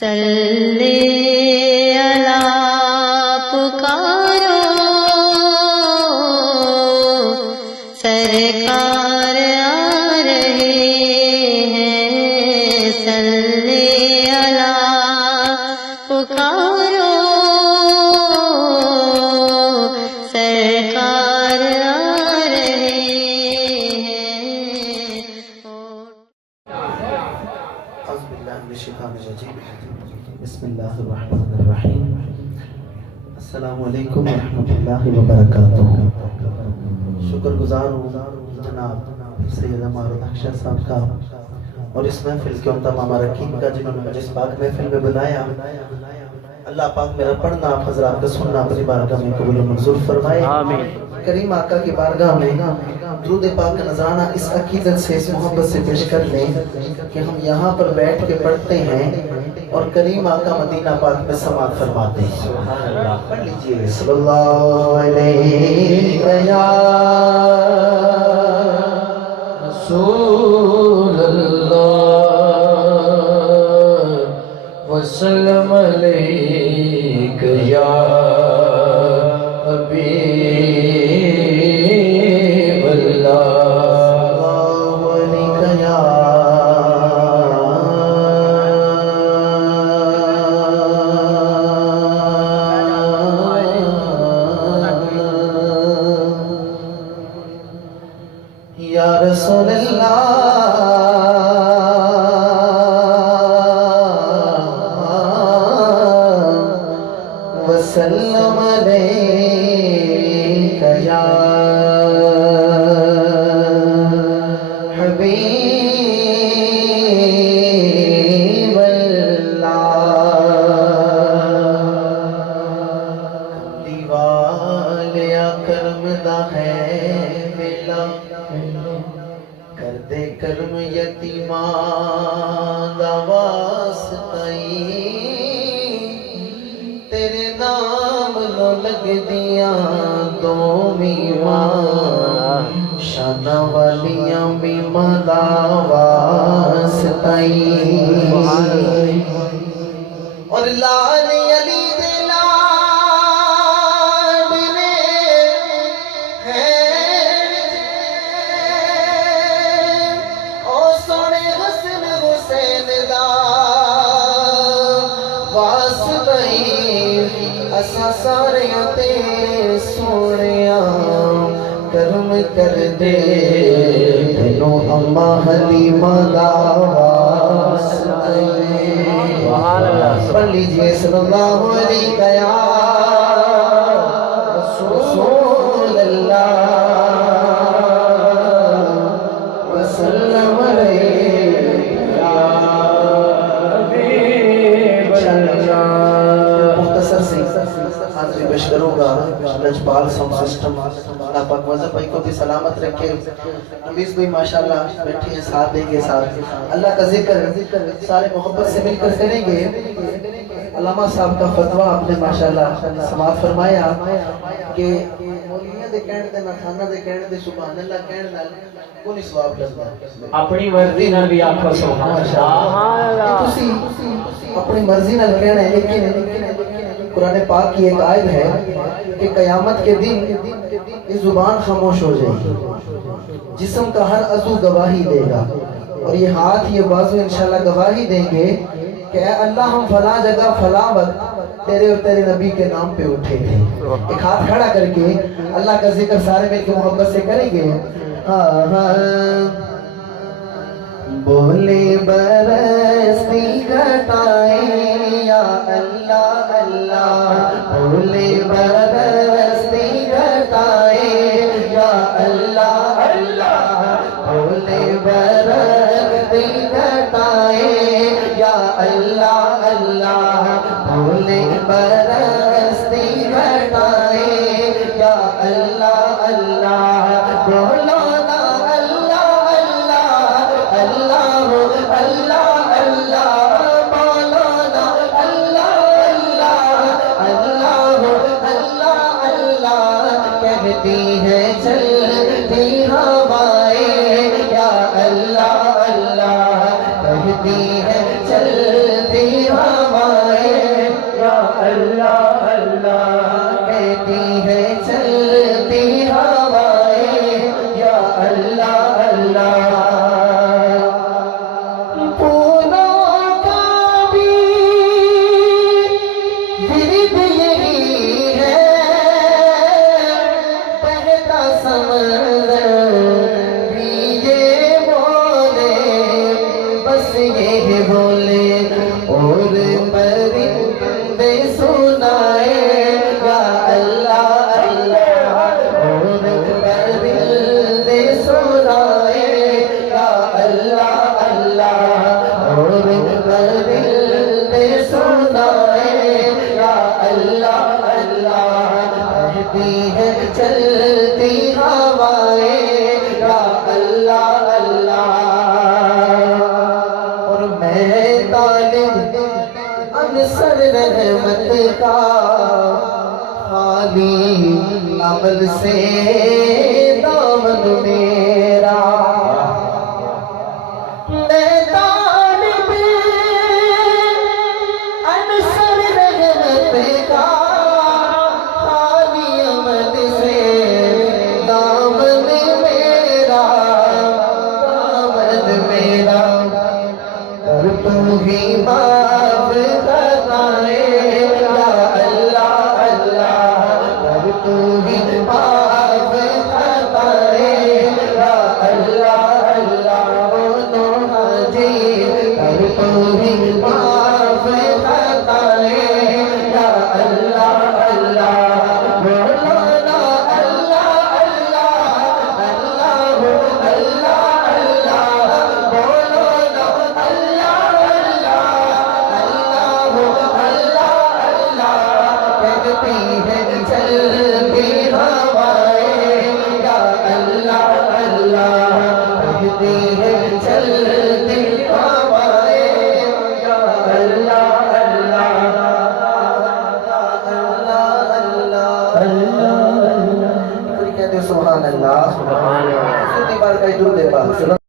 صلی علی پکارو سرکار آ رہے ہیں، صلی علی پکارو سرکار آ رہے ہیں۔ اعوذ باللہ من الشیطان الرجیم، بسم اللہ الرحمن الرحیم۔ السلام علیکم ورحمۃ اللہ وبرکاتہ۔ شکر گزار ہوں جناب سید مارود اکشر صاحب کا اور اس محفل کے ان تمام اراکین کا جنہوں نے مجھے اس پاک محفل میں بلایا۔ اللہ پاک میرا پڑھنا آپ حضرات کا سننا اپنی بارگاہ میں قبول و منظور فرمائے۔ کریم آقا کی بارگاہ میں درود پاک کا نذرانہ اس عقیدت سے، اس محبت سے پیش کر لیں کہ ہم یہاں پر بیٹھ کے پڑھتے ہیں اور کریم آقا مدینہ پاک میں سماعت فرماتے ہیں۔ پڑھ لیجئے صلی اللہ علیہ یا رسول اللہ وسلم علیک یا حبیب اللہ، یا رسول اللہ وسلم علیک یا حبیب اللہ۔ دیوالیا کرم دا ہے ویلا، کر دے کرم یتیمان دا واسطائی، تیرے نام لو لگ دیاں دو میواں، شانہ والیاں میواں دا واسطائی، اور لال علی دے لاڈ نے ہے او سونے حسن حسین دا واسطائی، اسا ساریاں تے سونیاں کرم کر دے تینوں اماں حلیمہ دا واسطائی۔ پڑھ لیجئے صلی اللہ علیہ یا رسول اللہ وسلم علیہ یا حبیب اللہ۔ مختصر سی حاضری پیش کروں گا، لجپال ساؤنڈ سسٹم اللہ پاک مذہب بھائی کو بھی سلامت رکھے، حمیز بھائی ماشاءاللہ بیٹھے ہیں ساتھ دیں گے، ساتھ اللہ کا ذکر سارے محبت سے مل کر کریں گے۔ علامہ صاحب کا فتویٰ آپ نے ماشاءاللہ سماعت فرمایا کہ مولیاں دے کہنے دے نخانہ دے کہنے دے سبحان اللہ کہنے دے کونی ثواب لگتا ہے، اپنی مرضی نہ بھی آپ کا سبحان اللہ، تسی اپنی مرضی نہ کہنا ہے، لیکن قرآن پاک کی ایک آیت ہے کہ قیامت کے دن یہ زبان خاموش ہو جائے گی، جسم کا ہر عضو گواہی دے گا، اور یہ ہاتھ یہ بازو انشاءاللہ گواہی دیں گے کہ اے اللہ ہم فلاں جگہ فلاں وقت تیرے اور تیرے نبی کے نام پہ اٹھے تھے۔ ایک ہاتھ کھڑا کر کے اللہ کا ذکر سارے مل کے محبت سے کریں گے۔ بولے برستی گھٹائیں یا اللہ اللہ، بولے برستی گھٹائیں یا اللہ اللہ، بولے برستی گھٹائیں یا اللہ اللہ، بولے برستی گھٹائیں یا اللہ اللہ، بولو نا اللہ اللہ اللہ اللہ اللہ، بولو نا اللہ اللہ اللہ اللہ اللہ، کہتی ہے چلتی ہوائیں یا اللہ اللہ، کہتی ہے چلتی ہوائیں یا اللہ اللہ کہتی ہے چلتی ہوائیں یا اللہ اللہ پھولوں کا بھی ورد یہی ہے بہتا سمندر بھی یہ بولے بس یہ بولے اور پرندے سنائے یا اللہ اللہ اور پرندے سنائے یا اللہ اللہ اور پرندے سنائے یا اللہ اللہ کہتی ہے چلتی ہوائیں یا اللہ اللہ اور میں طالب عنصر رحمت کا خالی عمل سے دامن میرا میں طالب عنصر رحمت کا خالی عمل سے دامن میرا دامن میرا کر تو ہی معاف کرائے یا اللہ اللہ کر تو ہی معاف کرائے یا اللہ اللہ بولو حاجی کر تو ہی معاف کرائے یا اللہ اللہ بولو نا اللہ اللہ اللہ اللہ اللہ بولو نا اللہ کہتی ہے چلتی ہوائیں یا اللہ اللہ کہتی ہے چلتی ہوائیں یا اللہ اللہ اللہ اللہ کہتے سبحان اللہ سبحان اللہ کتنی بار کہہ درود پاک